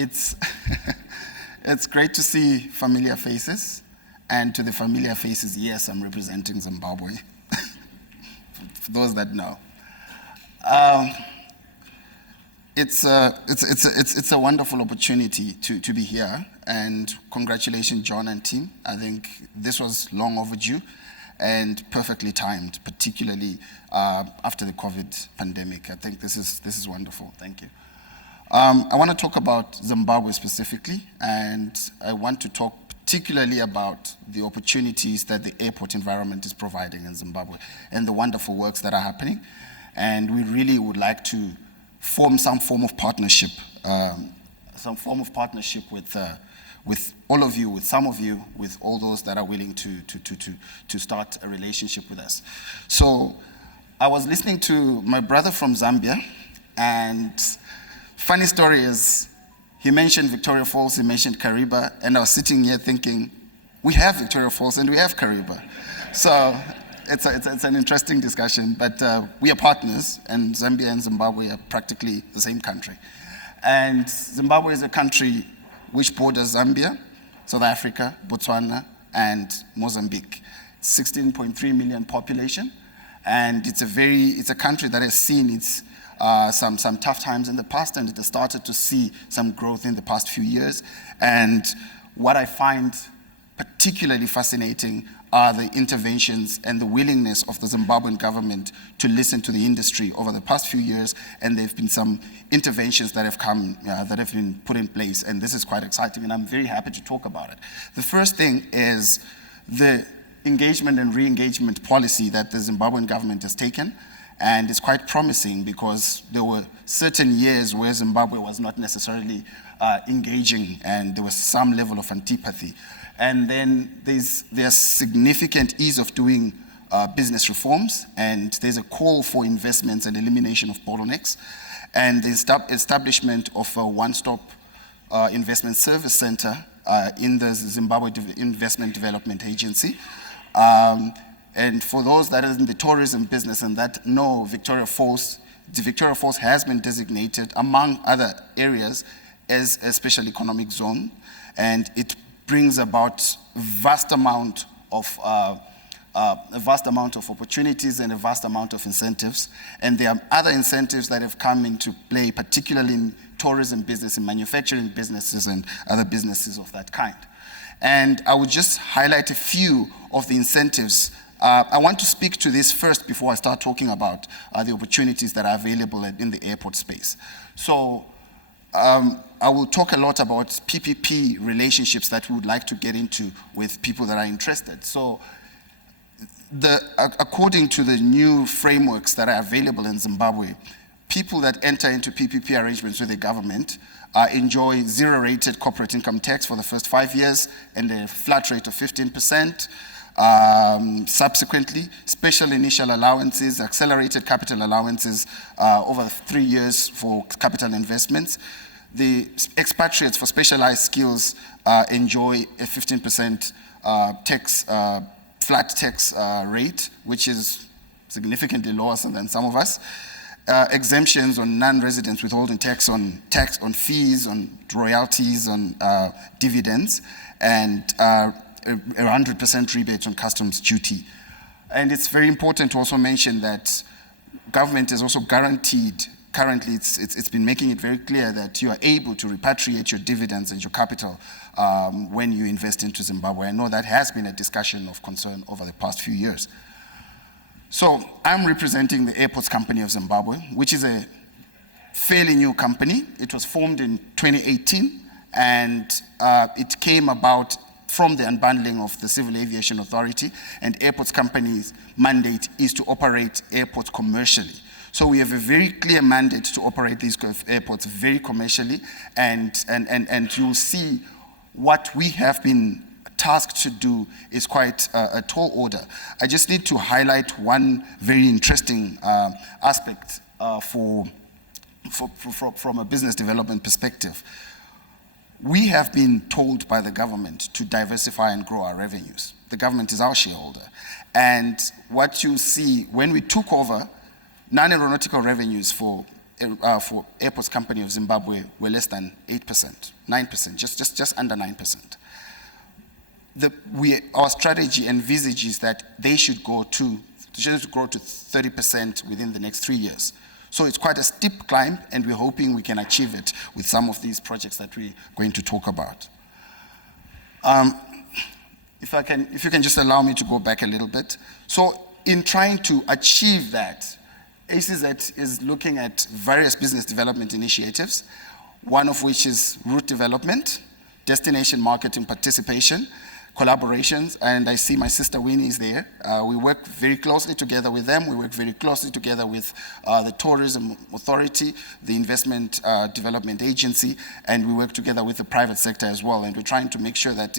It's it's great to see familiar faces, and to the familiar faces, yes, I'm representing Zimbabwe. For those that know, it's a wonderful opportunity to be here, and congratulations, John and team. I think this was long overdue and perfectly timed, particularly after the COVID pandemic. I think this is wonderful. Thank you. I want to talk about Zimbabwe specifically, and I want to talk particularly about the opportunities that the airport environment is providing in Zimbabwe and the wonderful works that are happening. And we really would like to form some form of partnership with all of you, with some of you, with all those that are willing to start a relationship with us. So I was listening to my brother from Zambia, and funny story is, he mentioned Victoria Falls, he mentioned Kariba, and I was sitting here thinking, we have Victoria Falls and we have Kariba. So it's an interesting discussion, but we are partners, and Zambia and Zimbabwe are practically the same country. And Zimbabwe is a country which borders Zambia, South Africa, Botswana, and Mozambique. 16.3 million population, and it's a country that has seen its some tough times in the past, and it has started to see some growth in the past few years. And what I find particularly fascinating are the interventions and the willingness of the Zimbabwean government to listen to the industry over the past few years, and there have been some interventions that have come, that have been put in place, and this is quite exciting, and I'm very happy to talk about it. The first thing is the engagement and re-engagement policy that the Zimbabwean government has taken, and it's quite promising because there were certain years where Zimbabwe was not necessarily engaging, and there was some level of antipathy. And then there's significant ease of doing business reforms, and there's a call for investments and elimination of bottlenecks, and the establishment of a one-stop investment service center in the Zimbabwe Investment Development Agency. And for those that are in the tourism business and that know Victoria Falls, the Victoria Falls has been designated, among other areas, as a special economic zone, and it brings about a vast amount of opportunities and a vast amount of incentives. And there are other incentives that have come into play, particularly in tourism business, in manufacturing businesses, and other businesses of that kind. And I would just highlight a few of the incentives. I want to speak to this first before I start talking about the opportunities that are available in the airport space. So I will talk a lot about PPP relationships that we would like to get into with people that are interested. So according to the new frameworks that are available in Zimbabwe, people that enter into PPP arrangements with the government enjoy zero-rated corporate income tax for the first 5 years and a flat rate of 15%. Subsequently, special initial allowances, accelerated capital allowances over 3 years for capital investments. The expatriates for specialized skills enjoy a 15% flat tax rate, which is significantly lower than some of us. Exemptions on non-residents withholding tax on fees, on royalties, on dividends, and 100% rebate on customs duty. And it's very important to also mention that government is also guaranteed, currently it's been making it very clear that you are able to repatriate your dividends and your capital when you invest into Zimbabwe. I know that has been a discussion of concern over the past few years. So I'm representing the Airports Company of Zimbabwe, which is a fairly new company. It was formed in 2018, and it came about from the unbundling of the Civil Aviation Authority, and Airports Company's mandate is to operate airports commercially. So we have a very clear mandate to operate these airports very commercially, and you'll see what we have been tasked to do is quite a tall order. I just need to highlight one very interesting aspect from a business development perspective. We have been told by the government to diversify and grow our revenues. The government is our shareholder. And what you see, when we took over, non-aeronautical revenues for for Airports Company of Zimbabwe were less than 8%, 9%, just under 9%. Our strategy envisages that they should grow to 30% within the next 3 years. So it's quite a steep climb, and we're hoping we can achieve it with some of these projects that we're going to talk about. If you can just allow me to go back a little bit. So in trying to achieve that, ACZ is looking at various business development initiatives, one of which is route development, destination marketing participation, collaborations, and I see my sister Winnie is there. We work very closely together with them. We work very closely together with the Tourism Authority, the Investment Development Agency, and we work together with the private sector as well. And we're trying to make sure that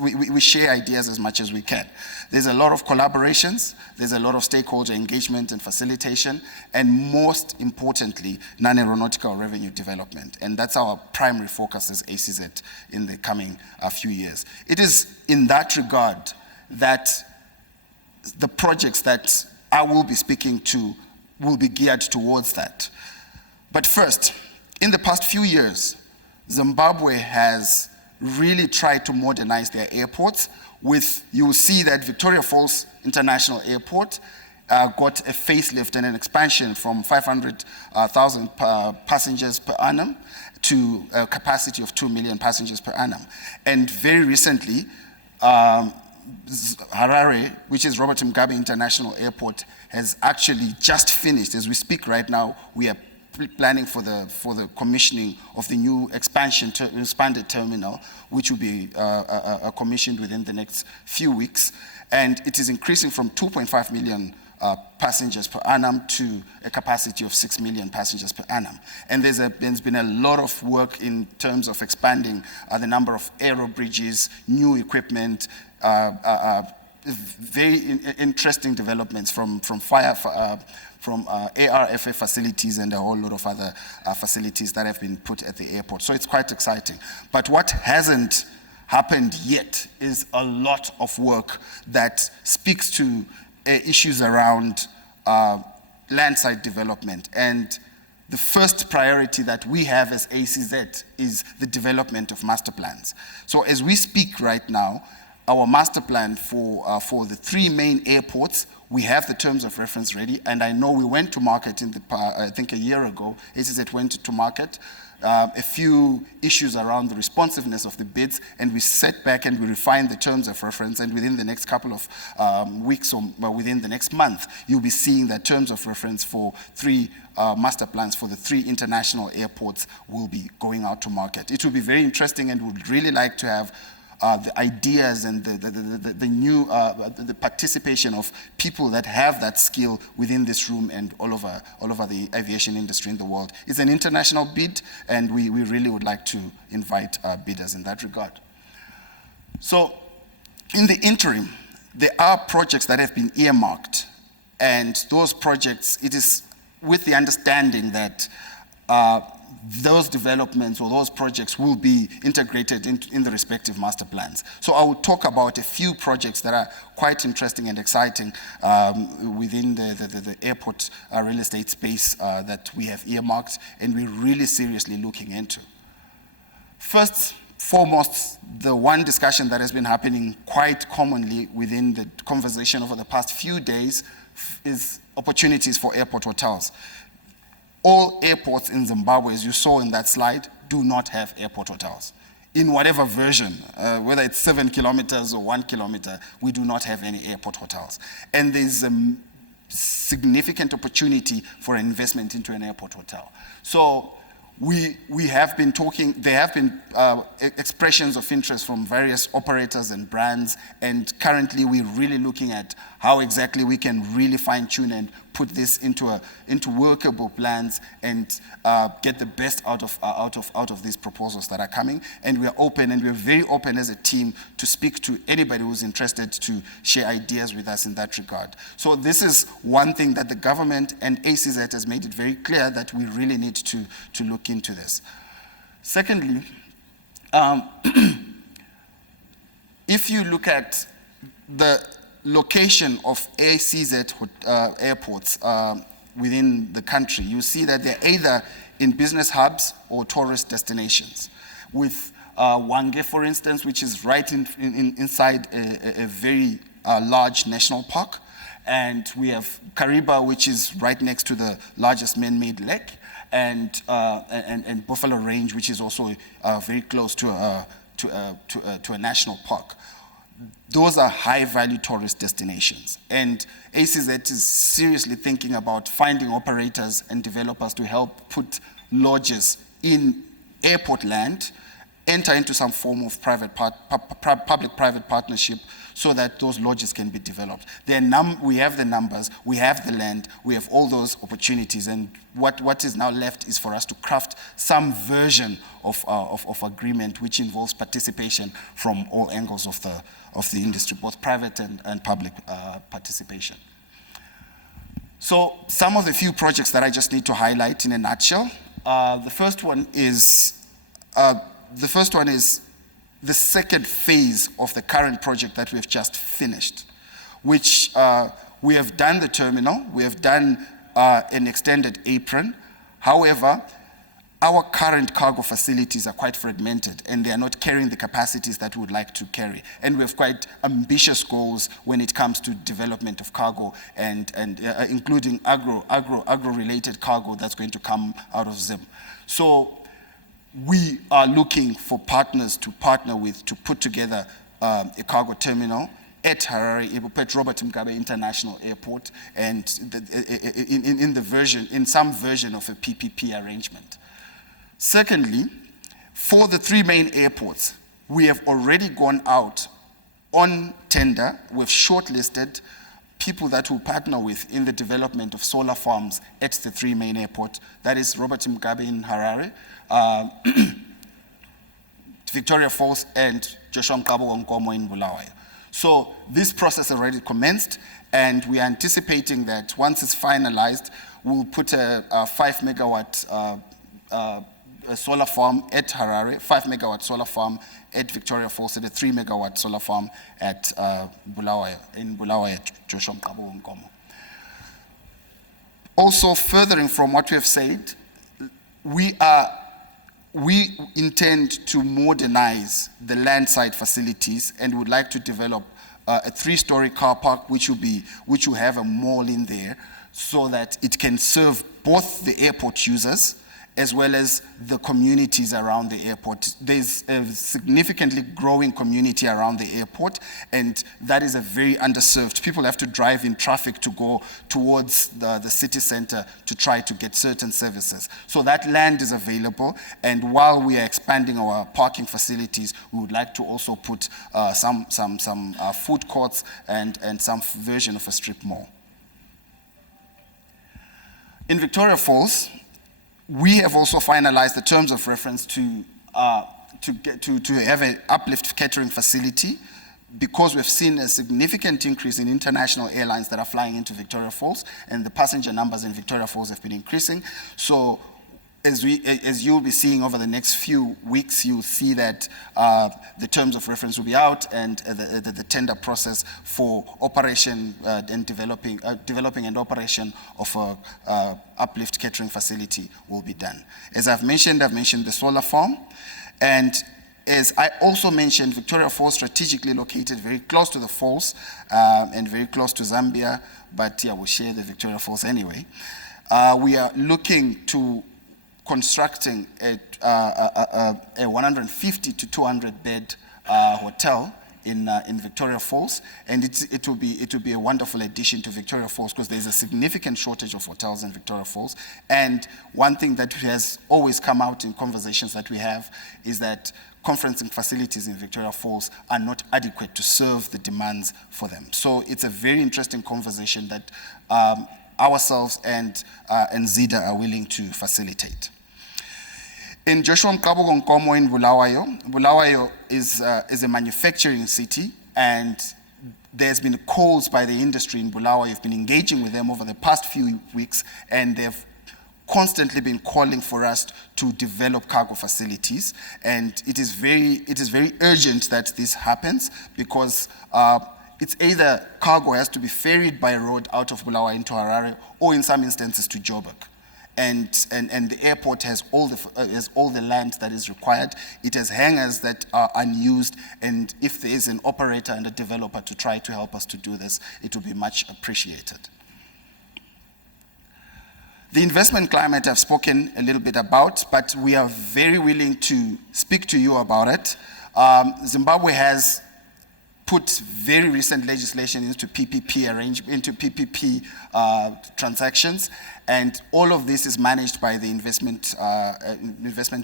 we share ideas as much as we can. There's a lot of collaborations. There's a lot of stakeholder engagement and facilitation, and most importantly, non-aeronautical revenue development. And that's our primary focus as ACZ in the coming few years. It is in that regard that the projects that I will be speaking to will be geared towards that. But first, in the past few years, Zimbabwe has really tried to modernize their airports you will see that Victoria Falls International Airport got a facelift and an expansion from 500,000 passengers per annum to a capacity of 2 million passengers per annum. And very recently, Harare, which is Robert Mugabe International Airport, has actually just finished. As we speak right now, we are planning for the commissioning of the new expanded terminal, which will be commissioned within the next few weeks. And it is increasing from 2.5 million passengers per annum to a capacity of 6 million passengers per annum. And there's been a lot of work in terms of expanding the number of aero bridges, new equipment, very interesting developments from ARFA facilities and a whole lot of other facilities that have been put at the airport. So it's quite exciting. But what hasn't happened yet is a lot of work that speaks to issues around landside development. And the first priority that we have as ACZ is the development of master plans. So as we speak right now, our master plan for the 3 main airports, we have the terms of reference ready, and I know we went to market I think a year ago. ACZ went to market. A few issues around the responsiveness of the bids, and we sat back and we refined the terms of reference, and within the next couple of weeks or within the next month, you'll be seeing that terms of reference for 3 master plans for the 3 international airports will be going out to market. It will be very interesting, and we'd really like to have the ideas and the new participation of people that have that skill within this room and all over the aviation industry in the world. It's an international bid, and we really would like to invite bidders in that regard. So in the interim, there are projects that have been earmarked, and those projects, it is with the understanding that those developments or those projects will be integrated in the respective master plans. So I will talk about a few projects that are quite interesting and exciting within the airport real estate space that we have earmarked and we're really seriously looking into. First, foremost, the one discussion that has been happening quite commonly within the conversation over the past few days is opportunities for airport hotels. All airports in Zimbabwe, as you saw in that slide, do not have airport hotels. In whatever version, whether it's 7 kilometers or 1 kilometer, we do not have any airport hotels. And there's a significant opportunity for investment into an airport hotel. So we have been talking, there have been expressions of interest from various operators and brands, and currently we're really looking at how exactly we can really fine-tune and put this into workable plans and get the best out of these proposals that are coming. And we are open, and we're very open as a team to speak to anybody who's interested to share ideas with us in that regard. So this is one thing that the government and ACZ has made it very clear that we really need to look into this. Secondly, if you look at the location of ACZ airports within the country, you see that they're either in business hubs or tourist destinations. With Wange, for instance, which is right inside a very large national park. And we have Kariba, which is right next to the largest man-made lake, and Buffalo Range, which is also very close to a national park. Those are high-value tourist destinations. And ACZ is seriously thinking about finding operators and developers to help put lodges in airport land, enter into some form of public-private partnership so that those lodges can be developed. We have the numbers, we have the land, we have all those opportunities, and what is now left is for us to craft some version of agreement which involves participation from all angles of the industry, both private and public participation. So some of the few projects that I just need to highlight in a nutshell. The first one is the second phase of the current project that we've just finished, which we have done the terminal, we have done an extended apron. However, our current cargo facilities are quite fragmented and they are not carrying the capacities that we would like to carry. And we have quite ambitious goals when it comes to development of cargo and including agro-related cargo that's going to come out of Zim. So we are looking for partners to partner with to put together a cargo terminal at Harare Airport, Robert Mugabe International Airport, and in some version of a PPP arrangement. Secondly, for the three main airports, we have already gone out on tender. We've shortlisted people that will partner with in the development of solar farms at the three main airports. That is Robert Mugabe in Harare, Victoria Falls, and Joshua Mqabo Nkomo in Bulawayo. So this process already commenced, and we are anticipating that once it's finalized, we'll put a 5 megawatt solar farm at Harare, 5 megawatt solar farm at Victoria Falls, and a 3 megawatt solar farm at Bulawayo, Joshua Mqabo Nkomo. Also, furthering from what we have said, we intend to modernize the landside facilities and would like to develop a 3-story car park which will have a mall in there so that it can serve both the airport users as well as the communities around the airport. There's a significantly growing community around the airport, and that is a very underserved. People have to drive in traffic to go towards the city center to try to get certain services. So that land is available, and while we are expanding our parking facilities, we would like to also put some food courts and some version of a strip mall. In Victoria Falls, we have also finalized the terms of reference to have an uplift catering facility because we've seen a significant increase in international airlines that are flying into Victoria Falls, and the passenger numbers in Victoria Falls have been increasing. So as you'll be seeing over the next few weeks, you'll see that the terms of reference will be out, and the tender process for operation and developing and operation of a uplift catering facility will be done. As I've mentioned the solar farm, and as I also mentioned, Victoria Falls strategically located very close to the falls and very close to Zambia, but yeah, we'll share the Victoria Falls anyway. We are looking to constructing a 150 to 200 bed hotel in Victoria Falls, and it will be a wonderful addition to Victoria Falls because there's a significant shortage of hotels in Victoria Falls. And one thing that has always come out in conversations that we have is that conferencing facilities in Victoria Falls are not adequate to serve the demands for them. So it's a very interesting conversation that ourselves and ZIDA are willing to facilitate. In Joshua Mqabo Nkomo in Bulawayo is a manufacturing city, and there's been calls by the industry in Bulawayo. You've been engaging with them over the past few weeks, and they've constantly been calling for us to develop cargo facilities, and it is very urgent that this happens because it's either cargo has to be ferried by road out of Bulawayo into Harare, or in some instances to Joburg. And the airport has all the land that is required. It has hangars that are unused, and if there is an operator and a developer to try to help us to do this, it will be much appreciated. The investment climate I've spoken a little bit about, but we are very willing to speak to you about it. Zimbabwe has put very recent legislation into PPP transactions, and all of this is managed by the Investment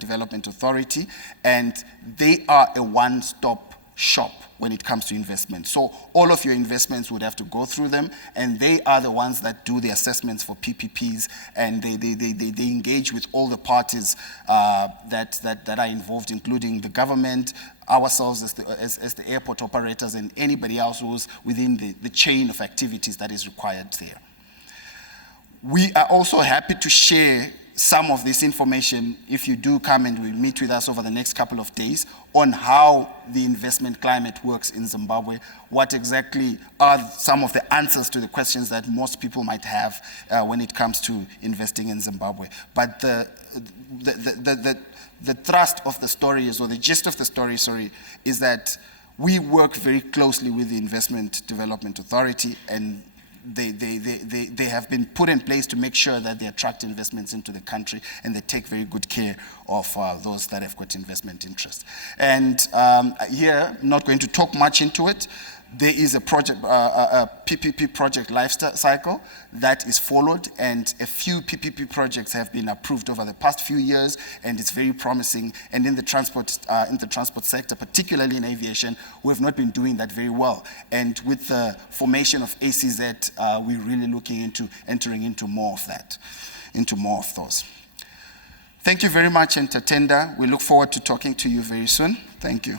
Development Authority, and they are a one-stop shop when it comes to investment. So all of your investments would have to go through them, and they are the ones that do the assessments for PPPs, and they engage with all the parties that are involved, including the government, ourselves as the airport operators, and anybody else who's within the chain of activities that is required there. We are also happy to share some of this information if you do come and will meet with us over the next couple of days on how the investment climate works in Zimbabwe, what exactly are some of the answers to the questions that most people might have when it comes to investing in Zimbabwe. But the thrust of the story is, or the gist of the story, is that we work very closely with the Investment Development Authority, and they have been put in place to make sure that they attract investments into the country, and they take very good care of those that have got investment interest. And here, I'm not going to talk much into it. There is a PPP project life cycle that is followed, and a few PPP projects have been approved over the past few years, and it's very promising. And in the transport sector, particularly in aviation, we have not been doing that very well. And with the formation of ACZ, we're really looking into entering into more of that, into more of those. Thank you very much, Entertender. We look forward to talking to you very soon. Thank you.